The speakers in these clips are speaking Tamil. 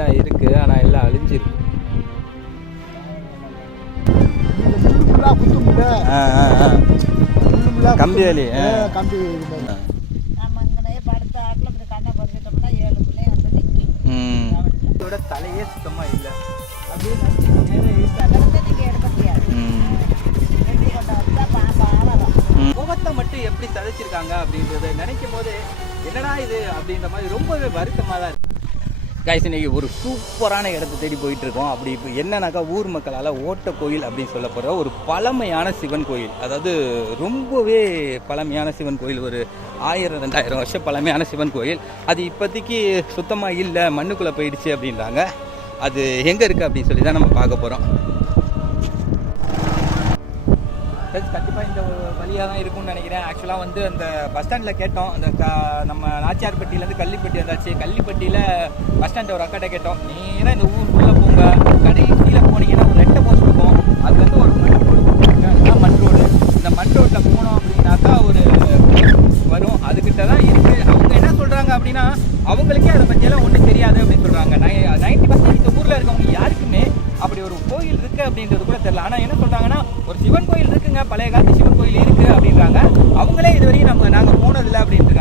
தான் இருக்குது ஆனால் எல்லாம் அழிஞ்சிருக்கு. முள்ளுமுள்ளா கம்பி இதோட தலையே சுத்தமாக இல்லை. அப்படியே முகத்தை மட்டும் எப்படி சதைச்சிருக்காங்க அப்படின்றத நினைக்கும் போது என்னடா இது அப்படின்ற மாதிரி ரொம்பவே வருத்தமாக தான் இருக்கு. கைஸ் இன்றைக்கி ஒரு சூப்பரான இடத்த தேடி போயிட்டுருக்கோம். அப்படி இப்போ என்னன்னாக்கா ஊர் மக்களால் ஓட்ட கோயில் அப்படின்னு சொல்ல போகிற ஒரு பழமையான சிவன் கோயில். அதாவது ரொம்பவே பழமையான சிவன் கோயில். ஒரு ஆயிரம் ரெண்டாயிரம் வருஷம் பழமையான சிவன் கோயில். அது இப்போதைக்கு சுத்தமாக இல்லை மண்ணுக்குள்ளே போயிடுச்சு அப்படின்றாங்க. அது எங்கே இருக்குது அப்படின்னு சொல்லி தான் நம்ம பார்க்க போகிறோம் கண்டிப்பாக இந்த வழியாக தான் இருக்கும்னு நினைக்கிறேன். ஆக்சுவலாக வந்து அந்த பஸ் ஸ்டாண்டில் கேட்டோம். அந்த க நம்ம நாச்சியார்பட்டியிலேருந்து கள்ளிப்பட்டி வந்தாச்சு. கள்ளிப்பட்டியில் பஸ் ஸ்டாண்ட் ஒரு அக்காட்ட கேட்டோம். நேராக இந்த ஊருக்குள்ளே போங்க. கடைசியில் போனீங்கன்னா ஒரு ரெட்டை போஸ்ட் இருக்கும். அது வந்து ஒரு மண் ரோடு அதுதான் மண் ரோடு இந்த மண் ரோட்டில் போனோம் அப்படின்னாக்கா ஒரு வரும். அதுக்கிட்ட தான் இருக்குது அவங்க என்ன சொல்கிறாங்க அப்படின்னா அவங்களுக்கே அதை பற்றியெல்லாம் ஒன்றும் தெரியாது அப்படின்னு சொல்கிறாங்க நை நைன்டி பர்சன்ட் இந்த ஊரில் இருக்கவங்க யாருக்குமே அப்படி ஒரு கோயில் இருக்கு அப்படின்றது கூட தெரியல. ஆனால் என்ன சொல்றாங்கன்னா ஒரு சிவன் கோயில் இருக்குங்க பழைய காலத்து சிவன் கோயில் இருக்கு அப்படின்றாங்க. அவங்களே இதுவரையும் நம்ம நாங்கள் போனதில்லை அப்படின்ட்டு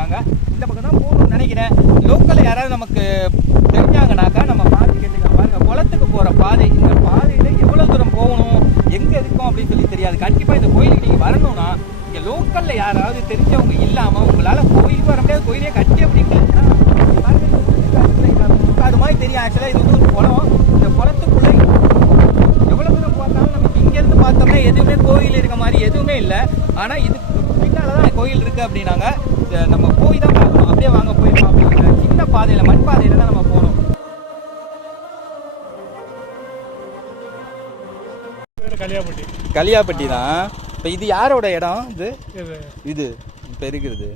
இந்த பக்கம் தான் போகணும்னு நினைக்கிறேன். லோக்கலில் யாராவது நமக்கு தெரிஞ்சாங்கனாக்கா நம்ம பார்த்து கேட்டுக்க பாருங்க குளத்துக்கு போகிற பாதை இந்த பாதையில் எவ்வளோ தூரம் போகணும் எங்கே இருக்கோம் அப்படின்னு சொல்லி தெரியாது. கண்டிப்பாக இந்த கோயிலுக்கு நீங்கள் வரணும்னா இங்கே லோக்கலில் யாராவது தெரிஞ்சவங்க இல்லாமல் உங்களால் கோயிலுக்கு வர முடியாது. கோயிலே கட்டி அப்படின்னு அது மாதிரி தெரியும். ஆக்சுவலாக இது வந்து ஒரு குளம். இந்த குளத்துக்குள்ளே எவ்வளோ தூரம் பார்த்தாலும் நமக்கு இங்கேருந்து பார்த்தோம்னா எதுவுமே கோயில் இருக்க மாதிரி எதுவுமே இல்லை. ஆனால் இதுக்கு பின்னால் தான் கோயில் இருக்குது அப்படின்னாங்க. இத நம்ம போய் தான் பார்க்கணும். அப்படியே வாங்க போய் பார்ப்போம். சின்ன பாதையில் மண் பாதையில் தான் நம்ம போகணும். கலியாப்பட்டி. கலியாப்பட்டி தான். இப்போ இது யாரோட இடம்? இது? இது. இது. இப்போ இருக்கிறது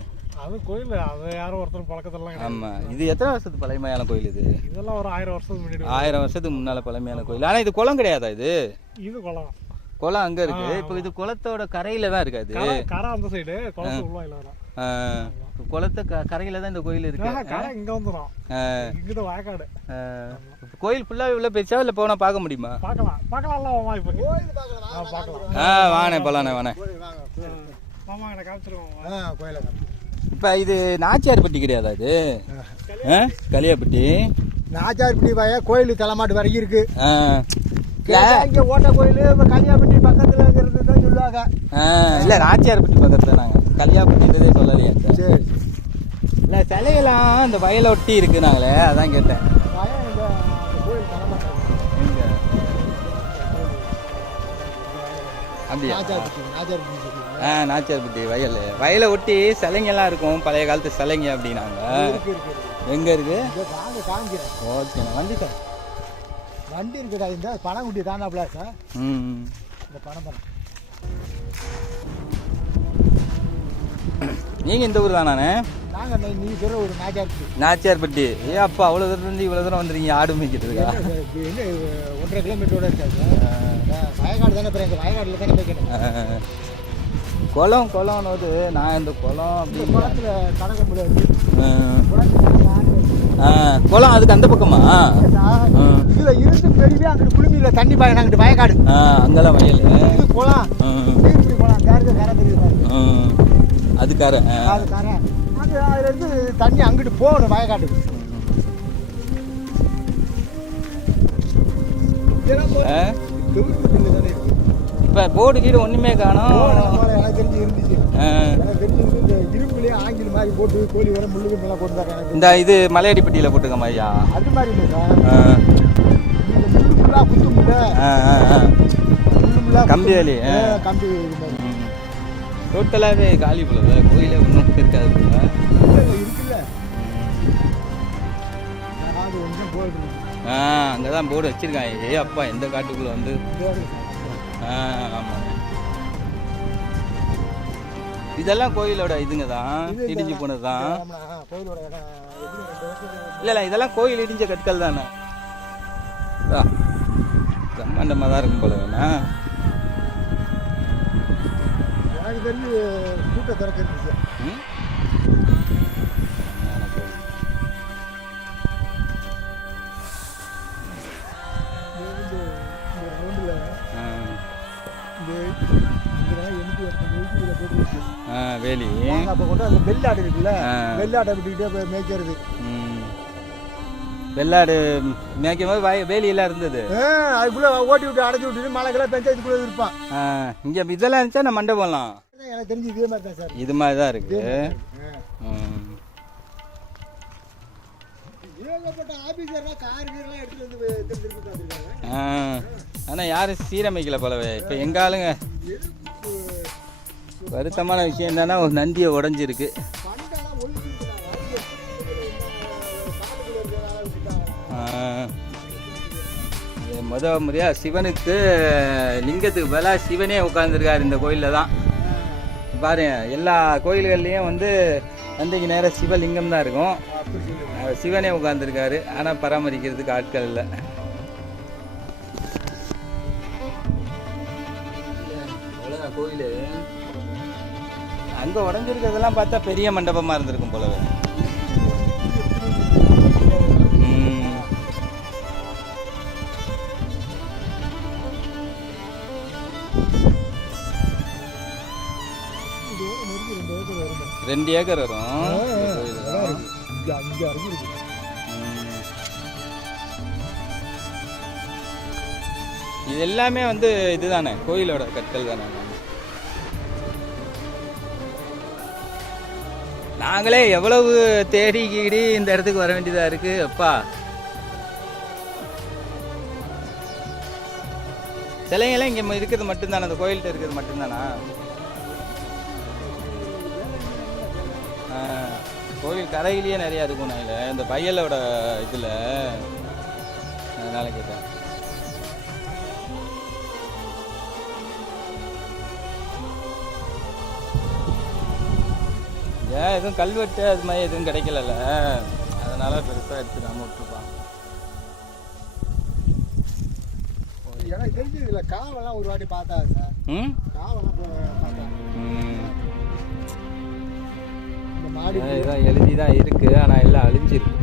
அது கோயில் அது யாரும் ஒருத்தர் பழக்கத்துலலாம் ஆமாம் இது எத்தனை வருஷத்துக்கு பழமையான கோயில் இது? இதெல்லாம் ஒரு ஆயிரம் வருஷத்துக்கு முன்னாடி ஆயிரம் வருஷத்துக்கு முன்னால் பழமையான கோயில். ஆனால் இது குளம் கிடையாதா இது? இது குளம். குளம் அங்கே இருக்கு. இப்போ இது குளத்தோட கரையில் தான் இருக்காது. கரை கரை அந்த சைடு குளத்துக்கு உள்ள குளத்து க கரையில் தான் இந்த கோயில் இருக்கு. கரை இங்க வந்துடும் இங்கிட்ட வயக்காடு. கோயில் ஃபுல்லாக உள்ள போயிடுச்சா இல்லை போனால் பார்க்க முடியுமா? பார்க்கலாம். பார்க்கலாம்ல மாமா இப்போ பார்க்கலாம் ஆ வாணே போலாண்ணே வாணே மாமா எனக்கு காமிச்சிருவோம் ஆ கோயிலை. இப்போ இது நாச்சியார்பட்டி கிடையாதா இது? ஆ. கலியாப்பட்டி நாச்சார்பட்டி வய கோயில் தலைமாட்டு வரைக்கும் இருக்கு. கேட்டா இங்க ஓட்ட கோயில் பக்கத்துல இருக்கிறது தான் சொல்லுவாங்க இல்லை நாச்சியார்பட்டி பக்கத்தில் நாங்கள் கலியாப்பட்டின்றதே சொல்லலையே. சரி. இல்லை சிலையெல்லாம் இந்த வயலை ஒட்டி இருக்குனாங்களே அதான் கேட்டேன். அப்படியா? ஆ நாச்சியார்பட்டி வயல். வயலை ஒட்டி சிலைங்கெல்லாம் இருக்கும். பழைய காலத்து சிலைங்க அப்படின்னாங்க. எங்கே இருக்கு? இங்க வாங்க காமிக்கிறேன் ஓகேண்ணா வந்துட்டேன். வண்டி இருக்குடா இந்த பணங்குட்டி தாண்டாப்ல சார் ம். இந்த பணம் பணம். நீங்கள் இந்த ஊர் தானே நாங்க நீ- நீ சொல்ற ஒரு நாச்சார்பட்டி நாச்சியார்பட்டி. ஏ அப்பா அவ்வளோ தூரம் இருந்து இவ்வளோ தூரம் வந்துருக்கீங்க ஆடு மேய்க்கிறதுக்கா? எங்க ஒன்றரை கிலோமீட்டரோட இருக்காது வயக்காடு தானே பிறகு வயக்காடுல தானே ஆ. குளம் குளம்னு நான் இந்த குளம் அப்படின்னு குளத்துல கடக்க முடியாது ஆ. குளத்துல யாரு ஆ குளம் அதுக்கு அந்த பக்கமா. இதுல இருந்து பெரிய அங்கிட்டு குளிமியில தண்ணி பாய அங்கிட்டு வயக்காடு. அங்கெல்லாம் வயல். இது குளம். நீர்பிடி குளம். கரை கரை. தெரியுது. அது கரை. அது அதுல இருந்து தண்ணி அங்கிட்டு போகணும் வயக்காட்டுக்கு ஆ? தானே இப்ப போர்டு கீடு ஒண்ணுமே காணோம். எனக்கு தெரிஞ்சு இருந்துச்சு. எனக்கு தெரிஞ்சு இந்த இரும்புலயே ஆங்கில் மாதிரி போட்டு கோழி வர முள்ளுக்கு மேலே எனக்கு இந்த இது மலையடிப்பட்டியில போட்டுக்க மாதிரியா அது மாதிரி இல்லை சார். குத்து கம்பி வேலி. கம்பி. டோட்டலாவே காலி போல கோயிலே ஒன்றும் இருக்காது இருக்குல்ல. ஒன்றும் ஆ அங்கதான் போர்டு வச்சிருக்காங்க ஏ அப்பா எந்த காட்டுக்குள்ள வந்து? ஆமாங்க. இதெல்லாம் கோயிலோட இதுங்க தான் இடிஞ்சு போனது தான் இல்லை இல்லை இதெல்லாம் கோயில் இடிஞ்ச கற்கள் தானே. பிரம்மாண்டமாக தான் இருக்கும் போல வேணா. எனக்கு தெரிஞ்சு கூட்ட திறக்க இருந்துச்சு வேலி. அப்போ கொண்டு அந்த வெள்ளாடு இருக்குல்ல? ஆ. வெள்ளாட்டை விட்டுக்கிட்டே போய் மேய்க்கிறது. வெள்ளாடு மேய்க்கும் போது வய வேலியெல்லாம் இருந்தது. அதுக்குள்ளே ஓட்டி விட்டு அடைச்சி விட்டுட்டு மழைக்கெல்லாம் பெஞ்சா இதுக்குள்ளே இருப்பான் இங்க இதெல்லாம் இருந்துச்சா நம்ம மண்டபம்லாம் எனக்கு தெரிஞ்சு இதே மாதிரி தான் சார். இது மாதிரி தான் இருக்கு. ஆ. ம். ஏகப்பட்ட ஆபீசர்லாம் கார் கீரெல்லாம் எடுத்துட்டு வந்து திருப்பி திருப்பி பார்த்துருக்காங்க ஆ. ஆனா யாரும் சீரமைக்கல போலவே. இப்போ எங்க ஆளுங்க? வருத்தமான விஷயம் என்னன்னா ஒரு நந்தியை உடஞ்சிருக்கு. முத முறையாக சிவனுக்கு லிங்கத்துக்கு பதிலாக சிவனே உட்காந்துருக்காரு இந்த கோயிலில் தான். பாருங்க எல்லா கோயில்கள்லேயும் வந்து நந்திக்கு நேரம் சிவலிங்கம் தான் இருக்கும். சிவனே உட்காந்துருக்காரு ஆனால் பராமரிக்கிறதுக்கு ஆட்கள் இல்லை. அங்கே உடஞ்சிருக்கிறதெல்லாம் பார்த்தா பெரிய மண்டபமாக இருந்திருக்கும் போலவே. ரெண்டு ஏக்கர் வரும். இது எல்லாமே வந்து இதுதானே? கோயிலோட கற்கள் தானே? நாங்களே எவ்வளவு தேடி கீடி இந்த இடத்துக்கு வர வேண்டியதாக இருக்கு அப்பா. சிலைங்கெல்லாம் இங்கே இருக்கிறது மட்டும்தானே? அந்த கோயில்கிட்ட இருக்கிறது மட்டும்தானா? கோயில் கோவில் கரையிலேயே நிறையா இருக்கும் நான் இந்த பையலோட இதில். அதனால கேட்டேன். ஏன் எதுவும் கல்வெட்டு அது மாதிரி எதுவும் கிடைக்கலல்ல. அதனால பெருசாக எடுத்துக்காம விட்டுருப்பான் எனக்கு தெரிஞ்சு இதுல காவெல்லாம் ஒரு வாட்டி பார்த்தா சார். ம்? காவெல்லாம் போ- பார்த்தேன் ம். இந்த மாடி இதான் எழுதி தான் இருக்கு ஆனால் எல்லாம் அழிஞ்சிருக்கு.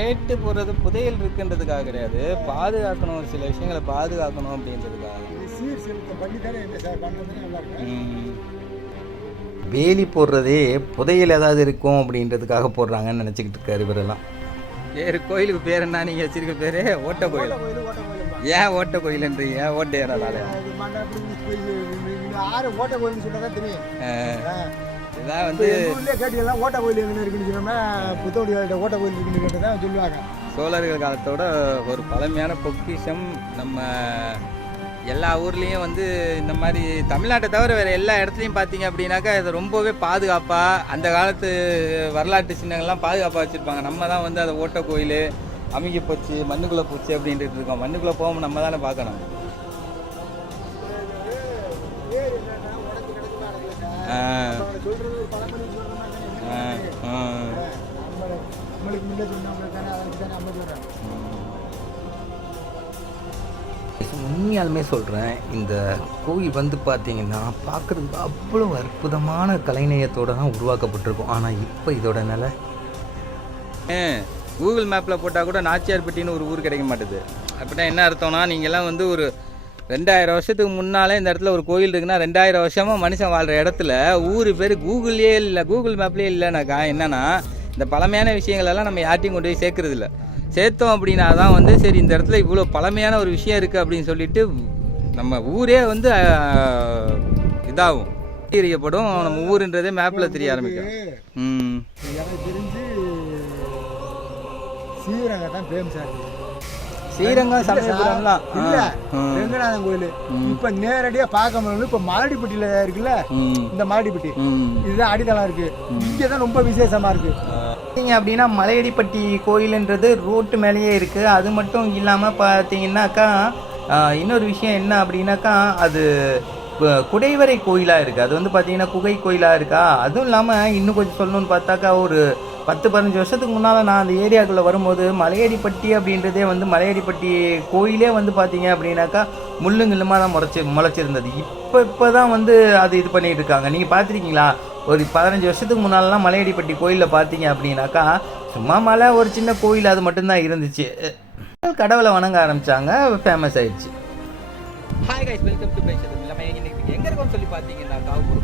ஏட்டு போடுறது புதையல் இருக்குன்றதுக்காக கிடையாது. பாதுகாக்கணும் ஒரு சில விஷயங்களை பாதுகாக்கணும் அப்படின்றதுக்காக. வேலி போடுறதே புதையல் ஏதாவது இருக்கும் அப்படின்றதுக்காக போடுறாங்கன்னு நினச்சிக்கிட்டு இருக்காரு இவரெல்லாம். வேறு கோயிலுக்கு பேர் என்ன? நீங்கள் வச்சிருக்க பேர்? ஓட்ட கோயில். கோயில் ஓட்ட கோயில் ஏன் ஓட்ட கோயிலுன்றீங்க ஓட்ட ஏறாதால ஆறு ஓட்ட கோயில்னு சொன்னா தான் தெரியும். இதான் வந்து ஊர்லேயே கேட்டீங்கன்னா ஓட்ட கோயில் எங்கே இருக்குன்னு சொன்னோம்னா புத்தோடி ஓட்ட கோயில் இருக்குன்னு கேட்டு தான் சொல்லுவாங்க. சோழர்கள் காலத்தோட ஒரு பழமையான பொக்கிஷம். நம்ம எல்லா ஊர்லேயும் வந்து இந்த மாதிரி தமிழ்நாட்டை தவிர வேறு எல்லா இடத்துலையும் பார்த்தீங்க அப்படின்னாக்கா இது ரொம்பவே பாதுகாப்பாக அந்த காலத்து வரலாற்று சின்னங்கள்லாம் பாதுகாப்பாக வச்சுருப்பாங்க. நம்ம தான் வந்து அதை ஓட்ட கோயில் அமுகி போச்சு மண்ணுக்குள்ளே போச்சு அப்படின்ட்டு இருக்கோம். மண்ணுக்குள்ளே போகாமல் நம்ம தானே பார்க்கணும். ஆ, உண்மையாலுமே சொல்கிறேன் இந்த கோயில் வந்து பார்த்தீங்கன்னா பார்க்குறதுக்கு அவ்வளோ அற்புதமான கலைநயத்தோடு தான் உருவாக்கப்பட்டிருக்கும். ஆனால் இப்போ இதோட நிலை? கூகுள் மேப்பில் போட்டால் கூட நாச்சியார்பட்டின்னு ஒரு ஊர் கிடைக்க மாட்டேது. அப்படின்னா என்ன அர்த்தம்னா நீங்கள்லாம் வந்து ஒரு ரெண்டாயிரம் வருஷத்துக்கு முன்னாலே இந்த இடத்துல ஒரு கோயில் இருக்குன்னா ரெண்டாயிரம் வருஷமாக மனுஷன் வாழ்கிற இடத்துல ஊர் பேர் கூகுள்லேயே இல்லை கூகுள் மேப்லேயே இல்லைனாக்கா என்னென்னா இந்த பழமையான விஷயங்களெல்லாம் நம்ம யார்ட்டையும் கொண்டு போய் சேர்க்கறது இல்லை சேர்த்தோம் அப்படின்னா தான் வந்து சரி இந்த இடத்துல இவ்வளோ பழமையான ஒரு விஷயம் இருக்குது அப்படின்னு சொல்லிட்டு நம்ம ஊரே வந்து இதாகும். அறியப்படும் நம்ம ஊருன்றதே மேப்பில் தெரிய ஆரம்பிக்கும். ம் எனக்கு தெரிஞ்சு ஸ்ரீரங்க தான் ஃபேமஸாக இருக்குது. ஸ்ரீரங்கம் சமயபுரம்லாம். இல்ல. ரெங்கநாதன் கோயில். இப்ப நேரடியா பார்க்க முடியல இப்ப மாரடிப்பட்டியில இருக்குல்ல. இந்த மாரடிப்பட்டி ம். இதுதான் அடித்தளம் இருக்கு. இங்கே தான் ரொம்ப விசேஷமா இருக்கு. பார்த்தீங்க அப்படின்னா மலையடிப்பட்டி கோயிலுன்றது ரோட்டு மேலேயே இருக்குது அது மட்டும் இல்லாமல் பார்த்தீங்கன்னாக்கா ஆஹ், இன்னொரு விஷயம் என்ன அப்படின்னாக்கா அது குடைவரை கோயிலாக இருக்குது அது வந்து பார்த்தீங்கன்னா குகை கோயிலாக இருக்கா? அதுவும் இல்லாமல் இன்னும் கொஞ்சம் சொல்லணும்னு பார்த்தாக்கா ஒரு பத்து பதினஞ்சு வருஷத்துக்கு முன்னால் நான் அந்த ஏரியாக்குள்ளே வரும்போது மலையடிப்பட்டி அப்படின்றதே வந்து மலையடிப்பட்டி கோயிலே வந்து பார்த்தீங்க அப்படின்னாக்கா முள்ளுங்கில்லுமா தான் முளைச்சி முளைச்சிருந்தது. இப்போ இப்போ தான் வந்து அது இது பண்ணிகிட்டு இருக்காங்க. நீங்கள் பார்த்துருக்கீங்களா ஒரு பதினஞ்சு வருஷத்துக்கு முன்னாலலாம் மலையடிப்பட்டி கோயிலில் பார்த்தீங்க அப்படின்னாக்கா சும்மா மலை ஒரு சின்ன கோயில் அது மட்டும்தான் இருந்துச்சு. கடவுளை வணங்க ஆரம்பிச்சாங்க ஃபேமஸ் ஆயிடுச்சு. Hi guys welcome to place நம்ம இன்னைக்கு இருக்கோம்னு சொல்லி பார்த்தீங்கன்னாக்கா ஒரு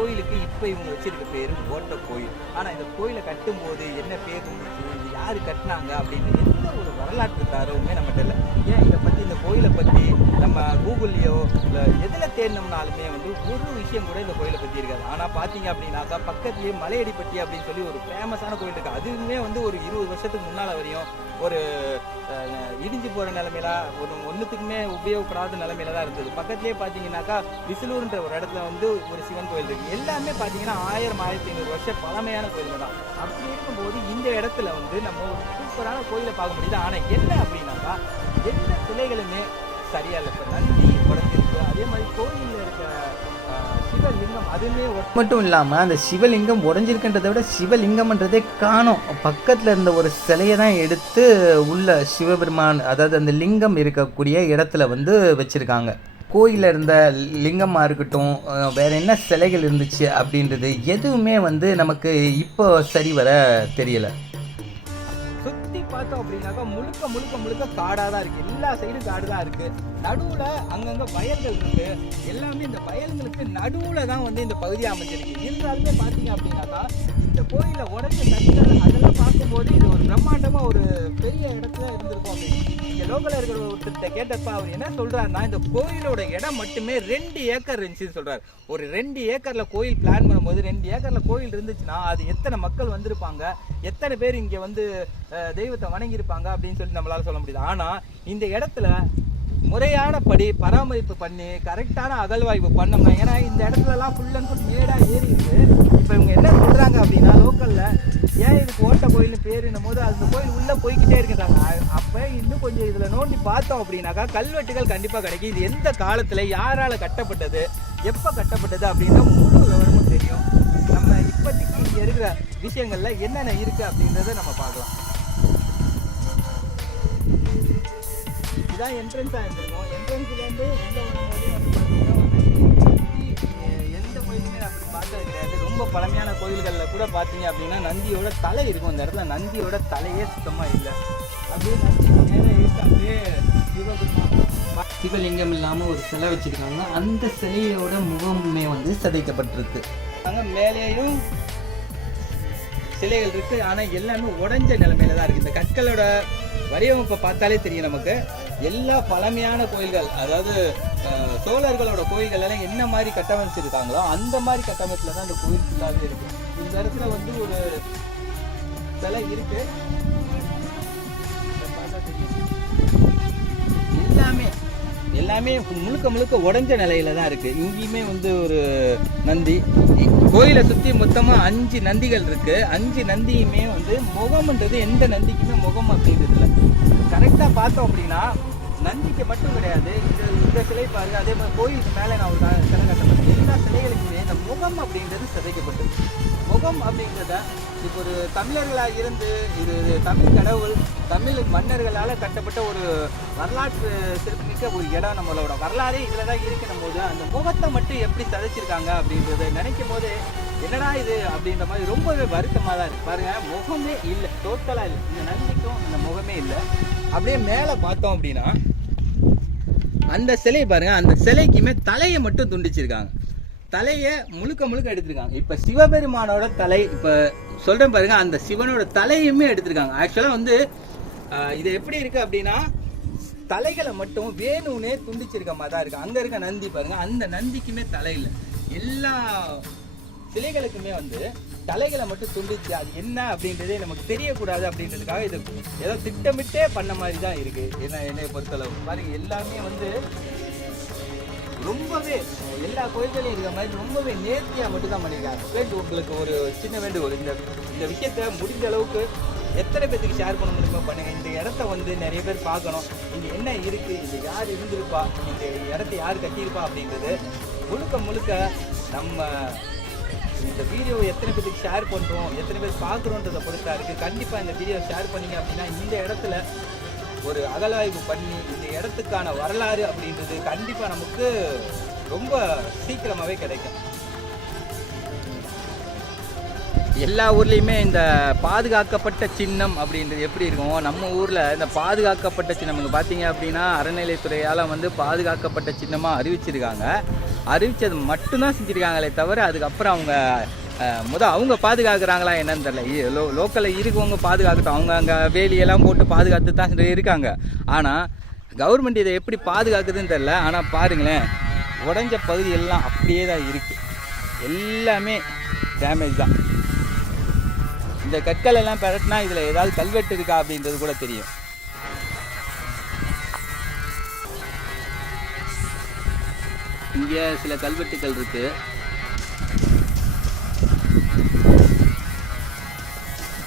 கோயிலுக்கு இப்போ இவங்க வச்சிருக்க பேரு ஓட்ட கோயில் ஆனால் இந்த கோயிலை கட்டும்போது என்ன பேர் இருந்துச்சு இது யார் கட்டினாங்க? அப்படின்னு எந்த ஒரு வரலாற்று தரவுமே நம்மகிட்ட இல்லை. ஏன் இதை பற்றி இந்த கோயிலை பற்றி நம்ம கூகுள்லேயோ இல்லை எதில் தேடினோம்னாலுமே வந்து ஒரு விஷயம் கூட இந்த கோயிலை பற்றி இருக்காது. ஆனால் பார்த்தீங்க அப்படின்னாக்கா பக்கத்துலேயே மலையடிப்பட்டி அப்படின்னு சொல்லி ஒரு ஃபேமஸான கோயில் இருக்குது அதுவுமே வந்து ஒரு இருபது வருஷத்துக்கு முன்னால் வரையும் ஒரு இடிஞ்சு போகிற நிலமையில ஒரு ஒன்றுத்துக்குமே உபயோகப்படாத நிலமையில தான் இருந்தது. பக்கத்துலேயே பார்த்தீங்கன்னாக்கா விசிலூர்ன்ற ஒரு இடத்துல வந்து ஒரு சிவன் கோயில் இருக்குது எல்லாமே பார்த்தீங்கன்னா ஆயிரம் ஆயிரத்தி ஐநூறு வருஷம் பழமையான கோயில் தான். அப்படி இருக்கும்போது இந்த இடத்துல வந்து நம்ம ஒரு சூப்பரான கோயிலை பார்க்க முடியுது. ஆனால் என்ன அப்படின்னாக்கா எந்த சிலைகளுமே சரியா இல்லை. இப்போ நந்தி உடஞ்சிருக்கு அதே மாதிரி கோயிலில் இருக்கிற சிவலிங்கம் அதுவுமே மட்டும் இல்லாமல் அந்த சிவலிங்கம் உடஞ்சிருக்குன்றதை விட சிவலிங்கம்ன்றதே காணும். பக்கத்தில் இருந்த ஒரு சிலையை தான் எடுத்து உள்ள சிவபெருமான் அதாவது அந்த லிங்கம் இருக்கக்கூடிய இடத்துல வந்து வச்சுருக்காங்க. கோயிலில் இருந்த லிங்கமாக இருக்கட்டும் வேறு என்ன சிலைகள் இருந்துச்சு அப்படின்றது எதுவுமே வந்து நமக்கு இப்போ சரி வர தெரியலை. பார்த்தோம் அப்படின்னாக்கா முழுக்க முழுக்க முழுக்க காடாக தான் இருக்கு. எல்லா சைடும் காடு தான் இருக்கு. நடுவுல அங்கங்கே வயல்கள் இருக்கு. எல்லாமே இந்த வயல்களுக்கு நடுவில் தான் வந்து இந்த பகுதி அமைஞ்சிருக்கு. இருந்தாலுமே பார்த்தீங்க அப்படின்னாக்கா இந்த கோயில உடஞ்ச போது இது ஒரு பிரம்மாண்டமாக ஒரு பெரிய இடத்துல இருந்திருக்கும் அப்படின்னு. இங்கே லோக்கல்ல இருக்கிற ஒருத்தர்கிட்ட கேட்டப்ப அவர் என்ன சொல்கிறாருன்னா இந்த கோயிலோட இடம் மட்டுமே ரெண்டு ஏக்கர் இருந்துச்சுன்னு சொல்கிறார் ஒரு ரெண்டு ஏக்கரில் கோயில் பிளான் பண்ணும்போது ரெண்டு ஏக்கரில் கோயில் இருந்துச்சுன்னா அது எத்தனை மக்கள் வந்திருப்பாங்க எத்தனை பேர் இங்கே வந்து தெய்வத்தை வணங்கியிருப்பாங்க அப்படின்னு சொல்லி நம்மளால் சொல்ல முடியுது. ஆனால் இந்த இடத்துல முறையான படி பராமரிப்பு பண்ணி கரெக்டான அகழ்வாய்வு பண்ணோம்னா ஏன்னா இந்த இடத்துலலாம் ஃபுல் அண்ட் ஃபுல் மேடாக ஏறி இருக்குது இப்போ இவங்க என்ன சொல்கிறாங்க அப்படின்னா லோக்கலில் ஏன் இதுக்கு ஓட்ட கோயில்னு பேருன்னும் போது அந்த கோயில் உள்ள போய்க்கிட்டே இருக்கிறாங்க அப்போ இன்னும் கொஞ்சம் இதில் நோண்டி பார்த்தோம் அப்படின்னாக்கா கல்வெட்டுகள் கண்டிப்பாக கிடைக்கும். இது எந்த காலத்தில் யாரால் கட்டப்பட்டது எப்போ கட்டப்பட்டது அப்படின்ற முழு விவரமும் தெரியும். நம்ம இப்போதைக்கு இங்கே இருக்கிற விஷயங்களில் என்னென்ன இருக்குது அப்படின்றத நம்ம பார்க்கலாம். இதுதான் என்ட்ரன்ஸாக இருந்திருக்கும். என்ட்ரன்ஸ்லேருந்து உள்ள வரும்போது அப்படி பார்த்தது கிடையாது ரொம்ப பழமையான கோயில்களில் கூட பார்த்தீங்க அப்படின்னா நந்தியோட தலை இருக்கும். அந்த இடத்துல நந்தியோட தலையே சுத்தமாக இல்லை. அப்படியே நந்தி மேலே இருக்கு அப்படியே சிவலிங்கம் இல்லாமல் ஒரு சிலை வச்சுருக்காங்க. அந்த சிலையோட முகமே வந்து சிதைக்கப்பட்டிருக்கு. அங்கே மேலேயும் சிலைகள் இருக்கு. ஆனால் எல்லாமே உடஞ்ச நிலைமையில தான் இருக்கு. இந்த கற்களோட வடிவமைப்பை பார்த்தாலே தெரியும் நமக்கு. எல்லா பழமையான கோயில்கள் அதாவது சோழர்களோட கோயில்கள் எல்லாம் என்ன மாதிரி கட்டமைச்சிருக்காங்களோ அந்த மாதிரி கட்டமைப்புல தான் அந்த கோயில் ஃபுல்லாவே இருக்கு. இந்த இடத்துல வந்து ஒரு சிலை இருக்கு. எல்லாமே எல்லாமே முழுக்க முழுக்க உடஞ்ச நிலையில தான் இருக்கு. இங்கேயுமே வந்து ஒரு நந்தி. கோயிலை சுற்றி மொத்தமாக அஞ்சு நந்திகள் இருக்கு. அஞ்சு நந்தியுமே வந்து முகம்ன்றது எந்த நந்திக்குமே முகம் அப்படின்றது இல்லை. கரெக்டாக பார்த்தோம் அப்படின்னா நந்திக்கு மட்டும் கிடையாது. இந்த இந்த சிலை பாருங்க. அதே மாதிரி கோயிலுக்கு மேலே நான் ஒரு சிலை கட்டப்பட்டேன் எல்லா சிலைகளுக்குமே இந்த முகம் அப்படின்றது சிதைக்கப்படும் சமூகம் அப்படிங்கிறத இப்போ ஒரு தமிழர்களாக இருந்து இது தமிழ் கடவுள் தமிழ் மன்னர்களால் கட்டப்பட்ட ஒரு வரலாற்று சிறப்புமிக்க ஒரு இடம் நம்மளோட வரலாறே இதில் தான் இருக்கிற போது அந்த முகத்தை மட்டும் எப்படி சதைச்சிருக்காங்க அப்படின்றத நினைக்கும் போது என்னடா இது அப்படின்ற மாதிரி ரொம்பவே வருத்தமாக தான் இருக்குது பாருங்கள் முகமே இல்லை டோட்டலாக இல்லை. இந்த நன்மைக்கும் அந்த முகமே இல்லை. அப்படியே மேலே பார்த்தோம் அப்படின்னா அந்த சிலை பாருங்கள் அந்த சிலைக்குமே தலையை மட்டும் துண்டிச்சிருக்காங்க. தலையை முழுக்க முழுக்க எடுத்திருக்காங்க. இப்ப சிவபெருமானோட தலை இப்ப சொல்றேன் பாருங்க அந்த சிவனோட தலையுமே எடுத்திருக்காங்க. ஆக்சுவலா வந்து இது எப்படி இருக்கு அப்படின்னா தலைகளை மட்டும் வேணும்னே துண்டிச்சிருக்க மாதிரி தான் இருக்கு. அங்க இருக்க நந்தி பாருங்க அந்த நந்திக்குமே தலை இல்லை. எல்லா சிலைகளுக்குமே வந்து தலைகளை மட்டும் துண்டிச்சு அது என்ன அப்படின்றதே நமக்கு தெரியக்கூடாது அப்படின்றதுக்காக இது ஏதோ திட்டமிட்டே பண்ண மாதிரி தான் இருக்கு. என்ன என்னை பொறுத்தளவு. பாருங்க எல்லாமே வந்து ரொம்பவே எல்லா கோயில்களையும் இருக்கிற மாதிரி ரொம்பவே நேர்த்தியாக மட்டும்தான் பண்ணியிருக்காங்க. உங்களுக்கு ஒரு சின்ன வேண்டுகோள் இந்த இந்த விஷயத்தை முடிஞ்ச அளவுக்கு எத்தனை பேத்துக்கு ஷேர் பண்ண முடியுமோ பண்ணுங்க. இந்த இடத்த வந்து நிறைய பேர் பார்க்கணும். இங்கே என்ன இருக்குது இங்கே யார் இருந்திருப்பா? இந்த இடத்த யார் கட்டியிருப்பா அப்படின்றது முழுக்க முழுக்க நம்ம இந்த வீடியோ எத்தனை பேருக்கு ஷேர் பண்ணுறோம் எத்தனை பேர் பார்க்குறோன்றதை பொறுத்தா இருக்குது கண்டிப்பாக இந்த வீடியோ ஷேர் பண்ணீங்க அப்படின்னா இந்த இடத்துல ஒரு அகலாய்வு பண்ணி இந்த இடத்துக்கான வரலாறு அப்படின்றது கண்டிப்பாக நமக்கு ரொம்ப சீக்கிரமாகவே கிடைக்கும். எல்லா ஊர்லேயுமே இந்த பாதுகாக்கப்பட்ட சின்னம் அப்படின்றது எப்படி இருக்கும்? நம்ம ஊரில் இந்த பாதுகாக்கப்பட்ட சின்னம் இங்கே பார்த்தீங்க அப்படின்னா அறநிலைத்துறையால் வந்து பாதுகாக்கப்பட்ட சின்னமாக அறிவிச்சிருக்காங்க. அறிவிச்சது மட்டும்தான் செஞ்சுருக்காங்களே தவிர அதுக்கப்புறம் அவங்க முதல் முத அவங்க பாதுகாக்கிறாங்களா என்னன்னு தெரியல. லோ லோக்கலில் இருக்கவங்க பாதுகாக்கட்டும். அவங்க அங்கே வேலியெல்லாம் போட்டு பாதுகாத்து தான் இருக்காங்க. ஆனால் கவர்மெண்ட் இதை எப்படி பாதுகாக்குதுன்னு தெரில ஆனால் பாருங்களேன். உடஞ்ச பகுதி எல்லாம் அப்படியே தான் இருக்குது எல்லாமே டேமேஜ் தான். இந்த கற்கள் எல்லாம் பெரட்டினா இதில் ஏதாவது கல்வெட்டு இருக்கா அப்படின்றது கூட தெரியும். இங்கே சில கல்வெட்டுகள் இருக்குது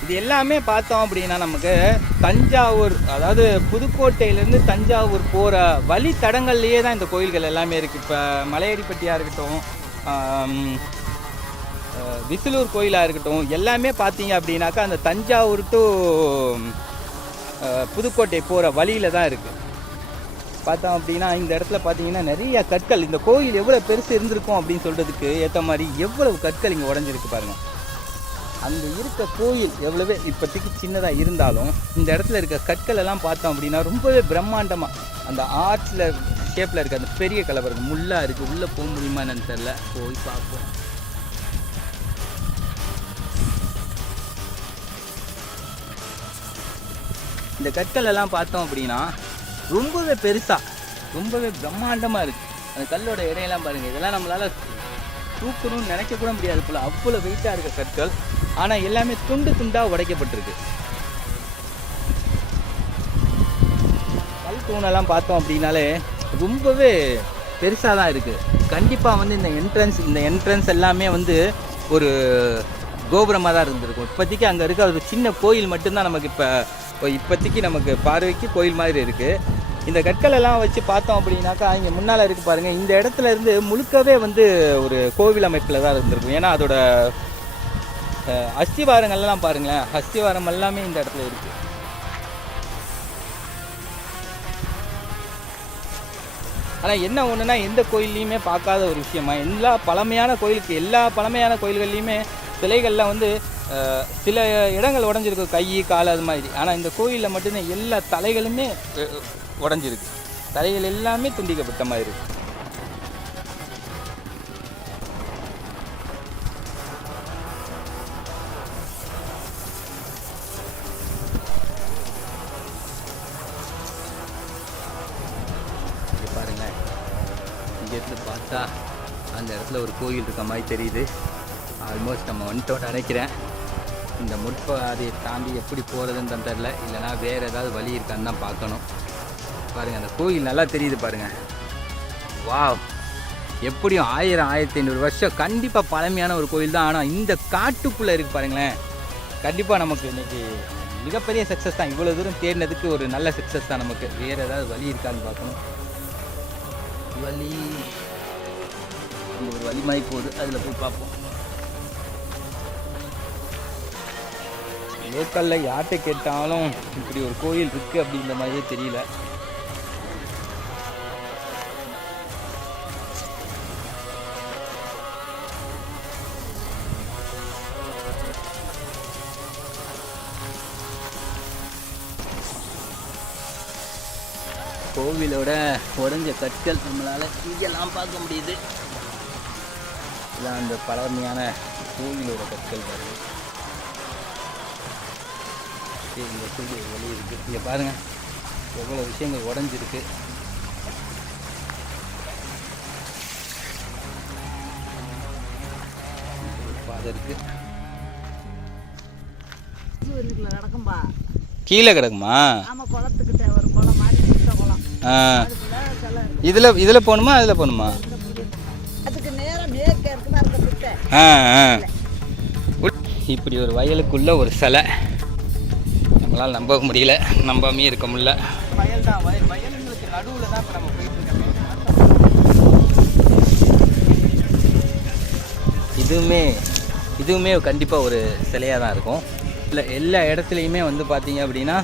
இது எல்லாமே பார்த்தோம் அப்படின்னா நமக்கு தஞ்சாவூர் அதாவது புதுக்கோட்டையிலேருந்து தஞ்சாவூர் போகிற வழித்தடங்கள்லேயே தான் இந்த கோயில்கள் எல்லாமே இருக்குது இப்போ மலையடிப்பட்டியாக இருக்கட்டும் விசிலூர் கோயிலாக இருக்கட்டும் எல்லாமே பார்த்தீங்க அப்படின்னாக்கா அந்த தஞ்சாவூர் டு புதுக்கோட்டை போகிற வழியில் தான் இருக்குது பார்த்தோம் அப்படின்னா இந்த இடத்துல பார்த்தீங்கன்னா நிறைய கற்கள் இந்த கோயில் எவ்வளோ பெருசு இருந்திருக்கும் அப்படின்னு சொல்கிறதுக்கு ஏற்ற மாதிரி எவ்வளவு கற்கள் இங்கே உடஞ்சிருக்கு பாருங்கள் அங்கே இருக்க கோயில் எவ்வளவே இப்போதைக்கு சின்னதாக இருந்தாலும் இந்த இடத்துல இருக்க கற்கள் எல்லாம் பார்த்தோம் அப்படின்னா ரொம்பவே பிரம்மாண்டமாக அந்த ஆர்ட்ஸில் ஷேப்பில் இருக்க அந்த பெரிய கலவரம் முள்ளாக இருக்குது உள்ளே போக முடியுமா என்னன்னு தெரில போய் பார்ப்போம். இந்த கற்கள் எல்லாம் பார்த்தோம் அப்படின்னா ரொம்பவே பெருசாக ரொம்பவே பிரம்மாண்டமாக இருக்குது அந்த கல்லோட இடையெல்லாம் பாருங்கள் இதெல்லாம் நம்மளால் தூக்கணும்னு நினைக்க கூட முடியாது போல. அவ்வளோ வெயிட்டாக இருக்க கற்கள். ஆனால் எல்லாமே துண்டு துண்டாக உடைக்கப்பட்டிருக்கு. கல் தூணெல்லாம் பார்த்தோம் அப்படின்னாலே ரொம்பவே பெருசாக தான் இருக்குது கண்டிப்பாக வந்து இந்த என்ட்ரன்ஸ் இந்த என்ட்ரன்ஸ் எல்லாமே வந்து ஒரு கோபுரமாக தான் இருந்திருக்கும். இப்போதைக்கு அங்கே இருக்க ஒரு சின்ன கோயில் மட்டும்தான் நமக்கு இப்போ இப்போதைக்கு நமக்கு பார்வைக்கு கோயில் மாதிரி இருக்குது இந்த கற்களெல்லாம் வச்சு பார்த்தோம் அப்படின்னாக்கா இங்கே முன்னால் இருக்கு பாருங்கள் இந்த இடத்துல இருந்து முழுக்கவே வந்து ஒரு கோவில் அமைப்பில் தான் இருந்திருக்கும். ஏன்னா அதோட அஸ்திவாரங்கள்லாம் பாருங்களேன். அஸ்திவாரம் எல்லாமே இந்த இடத்துல இருக்குது ஆனால் என்ன ஒன்றுனா எந்த கோயில்லையுமே பார்க்காத ஒரு விஷயமா எல்லா பழமையான கோயிலுக்கு எல்லா பழமையான கோயில்கள்லையுமே சிலைகளில் வந்து சில இடங்கள் உடஞ்சிருக்கு கை கால் அது மாதிரி. ஆனால் இந்த கோயிலில் மட்டும்தான் எல்லா தலைகளுமே உடஞ்சிருக்கு. தலைகள் எல்லாமே துண்டிக்கப்பட்ட மாதிரி இருக்குது கோயில் இருக்க மாதிரி தெரியுது. ஆல்மோஸ்ட் நம்ம வந்துட்டோம்னு நினைக்கிறேன். இந்த முட்பாதையை தாண்டி எப்படி போகிறதுன்னு தெரில இல்லைனா வேறு ஏதாவது வழி இருக்கான்னு தான் பார்க்கணும். பாருங்கள் அந்த கோயில் நல்லா தெரியுது பாருங்கள் வாவ் எப்படியும் ஆயிரம் ஆயிரத்தி ஐநூறு வருஷம் கண்டிப்பாக பழமையான ஒரு கோயில் தான். ஆனால் இந்த காட்டுக்குள்ளே இருக்குது பாருங்களேன். கண்டிப்பாக நமக்கு இன்றைக்கி மிகப்பெரிய சக்ஸஸ் தான். இவ்வளோ தூரம் தேடினதுக்கு ஒரு நல்ல சக்ஸஸ் தான் நமக்கு. வேறு ஏதாவது வழி இருக்கான்னு பார்க்கணும். வழி இங்க ஒரு வழி மாதிரி போகுது. அதில் போய் பார்ப்போம். லோக்கலில் யார்கிட்ட கேட்டாலும் இப்படி ஒரு கோயில் இருக்குது அப்படின்ற மாதிரியே தெரியல. கோவிலோட உடைஞ்ச கற்கள் நம்மளால் இங்கெல்லாம் பார்க்க முடியுது. இதான் அந்த பழமையான கோவிலோட கற்கள் பாருங்க. சரி, இங்க சொல்லி வழி இருக்கு. இங்கே பாருங்க. எவ்வளோ விஷயங்கள் உடஞ்சிருக்கு. பாதை இருக்கு. வீட்டுக்குள்ள கிடக்கும்பா கீழே கிடக்குமா இதில் இதில் போகணுமா? அதில் போகணுமா? ஆ ஆ. இப்படி ஒரு வயலுக்குள்ள ஒரு சிலை. நம்மளால் நம்ப முடியல நம்பாமே இருக்க முடியல. இதுவுமே இதுவுமே கண்டிப்பாக ஒரு சிலையாக தான் இருக்கும். இல்லை எல்லா இடத்துலையுமே வந்து பார்த்தீங்க அப்படின்னா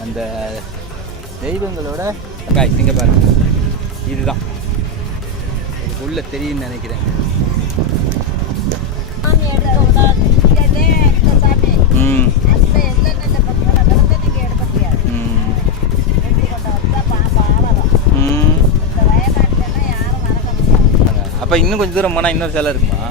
அந்த தெய்வங்களோட காய் இங்கே இதுதான். உள்ள தெரியும்னு நினைக்கிறேன். அப்போ இன்னும் கொஞ்சம் தூரம் போனால் இன்னொரு சிலை இருக்குமா?